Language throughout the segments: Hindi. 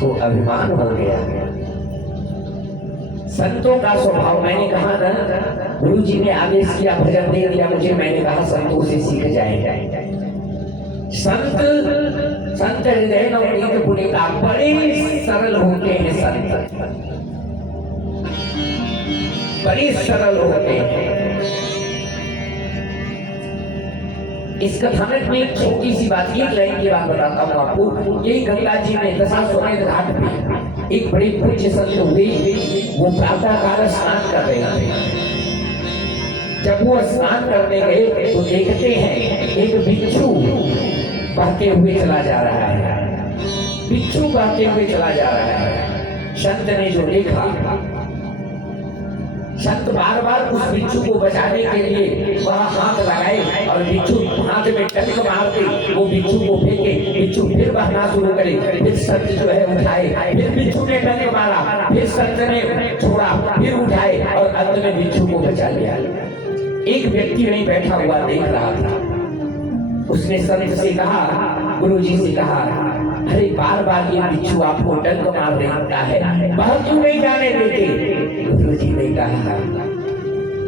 उसको अभिमान हो गया। संतों का स्वभाव, मैंने कहा ना, गुरु जी ने आदेश किया, भजन दे दिया मुझे, मैंने कहा संतों से सीख जाएगा। संत हृदय नवनीत पुनीता, बड़े सरल होते हैं संत, बड़े सरल होते हैं। इस कथानक में एक छोटी सी बात, एक लाइन की बात बताता हूँ आपको। यही गंगा जी में दशाश्वमेध घाट पे एक बड़े पूज्य संत हुए, वो प्रातः काल स्नान कर रहे थे। जब वो स्नान करने गए तो देखते हैं एक बिच्छू बहते हुए चला जा रहा है, बिच्छू बहते हुए चला जा रहा है। संत ने जो देखा, संत बार बार उस बिच्छू को बचाने के लिए वहां हाथ लगाए और बिच्छू हाथ में टनक मारते, वो बिच्छू को फेंके, बिच्छू फिर बहना शुरू करे, फिर संत जो है उठाए, फिर बिच्छू ने टनक मारा, फिर संत ने छोड़ा, फिर उठाए और अंत में बिच्छू को बचा लिया। एक व्यक्ति वहीं बैठा हुआ देख रहा था। उसने संत से कहा, गुरु जी से कहा, अरे बार बार ये बिच्छू आपको डंक मार देता है, बहुत क्यों नहीं जाने देते? गुरु जी ने कहा,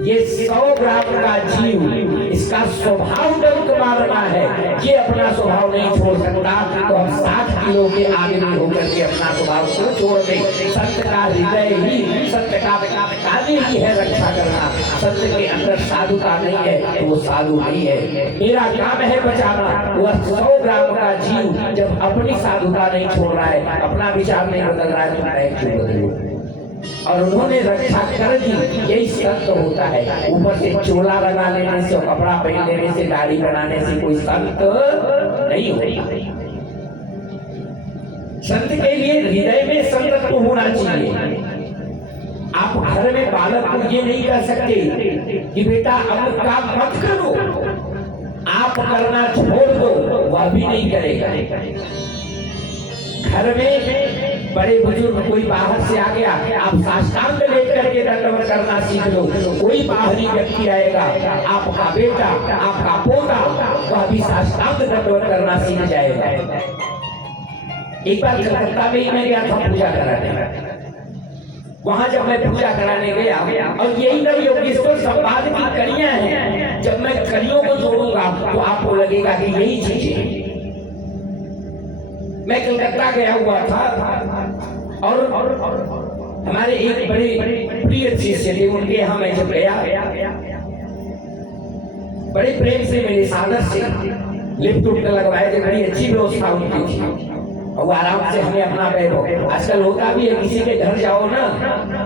ये 100 ग्राम का जीव, इसका स्वभाव डंक मारना है, ये अपना स्वभाव नहीं छोड़ सकता, तो हम 60 किलो के आदमी होकर के अपना स्वभाव को छोड़ दे। संत का हृदय ही, संत का कार्य ही है रक्षा करना। संत के अंदर साधुता नहीं है तो वो साधु नहीं है। मेरा काम है बचाना। वह 100 ग्राम का जीव जब अपनी साधुता नहीं छोड़ रहा है, अपना विचार नहीं बदल रहा है, तो मैं क्यों बदलूं? और उन्होंने रक्षा कर दी। यही संत होता है। ऊपर से चोला लगा लेने से, कपड़ा पहन लेने से, दाढ़ी बनाने से कोई संत नहीं होता। संत के लिए हृदय में संतत्व होना चाहिए। आप घर में बालक को ये नहीं कर सकते कि बेटा अब काम मत करो, आप करना छोड़ दो, वह भी नहीं करेगा। घर में बड़े बुजुर्ग कोई बाहर से आ गया, आप साष्टांग लेकर के दंडवत करना सीख लो। कोई बाहरी व्यक्ति आएगा, आपका बेटा, आपका पोता, वह भी साष्टांग दंडवत करना सीख जाएगा। एक बार कलकत्ता में ही मैं गया था पूजा कराने। वहां जब मैं पूजा कराने गया, और यही नव योगेश्वर संवाद की कड़ियां हैं, जब मैं कड़ियों को जोड़ूंगा तो आपको लगेगा कि यही चीज है। मैं कलकत्ता गया हुआ था और हमारे एक बड़े प्रिय शिष्य थे, उनके यहाँ मैं जब गया, बड़े प्रेम से मेरे सादर से लिफ्ट उफ्ट लगवाए थे, बड़ी अच्छी व्यवस्था उनकी थी। और वो आराम से हमें अपना वैभव, आजकल होता भी है, किसी के घर जाओ ना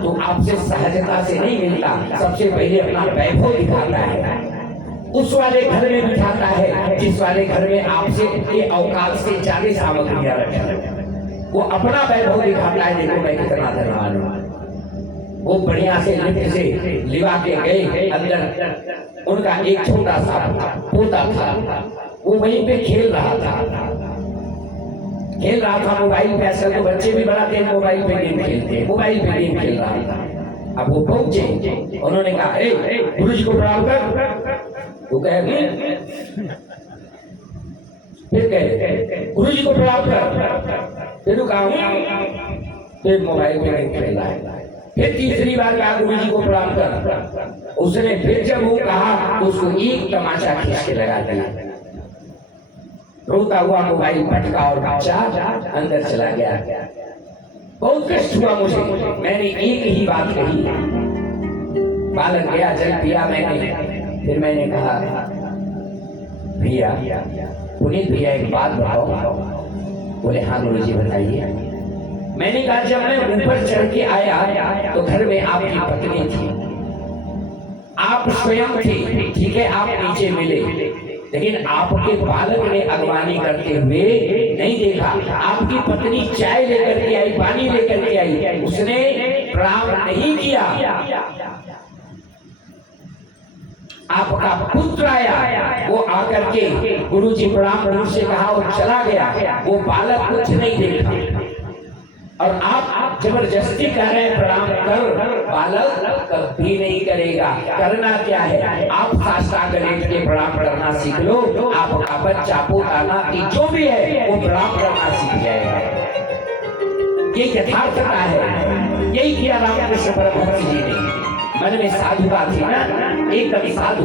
तो आपसे सहजता से नहीं मिलता, सबसे पहले अपना वैभव दिखाता है। उस वाले घर में बिठाता है जिस वाले घर में आपसे के औकात से ज्यादा सामग्रियां रखी है, वो अपना वैभव दिखाता है, देखो मैं कितना धनवान हूं। वो बढ़िया से लिफ्ट से लिवा के गए अंदर। उनका एक छोटा सा पोता था, वो वहीं पे खेल रहा था मोबाइल पे। आजकल तो बच्चे भी बड़ा तेज मोबाइल पे गेम खेलते हैं, मोबाइल पे गेम खेल रहा था। अब वो पहुंचे, उन्होंने कहा, गुरु जी को प्रणाम कर। वो कहे, फिर कहे गुरु जी को प्रणाम कर। फिर कहा, फिर मोबाइल पे गेम खेल रहा है। फिर तीसरी बार कहा, गुरु जी को प्रणाम कर। उसने फिर जब वो कहा तो उसको एक तमाचा खींच के लगा दिया। रोता हुआ मोबाइल पटका और बच्चा अंदर चला गया। बहुत कष्ट हुआ मुझे। मैंने एक ही बात कही, बालक गया, जल पिया मैंने। फिर मैंने कहा, भैया, पुनीत भैया एक बात बताओ। बोले, हाँ गुरु जी बताइए। मैंने कहा, जब मैं ऊपर चढ़ के आया तो घर में आपकी पत्नी थी, आप स्वयं थे, ठीक है, आप नीचे मिले, लेकिन आपके बालक ने अगवानी करते हुए नहीं देखा। आपकी पत्नी चाय लेकर के आई, पानी लेकर के आई, उसने प्रणाम नहीं किया। आपका पुत्र आया, वो आकर के गुरु जी प्रणाम से कहा और चला गया। वो बालक कुछ नहीं देखा और आप जबरदस्ती कह रहे हैं प्रणाम कर। बालक कभी नहीं करेगा। करना क्या है, आप साष्टांग लेट के प्रणाम करना सीख लो। आपका बच्चा, पोता, नाती जो भी है वो प्रणाम करना सीख जाएगा। ये यथार्थता है। यही किया रामकृष्ण परमहंस जी ने। मन में साधुता थी ना, एकदम साधु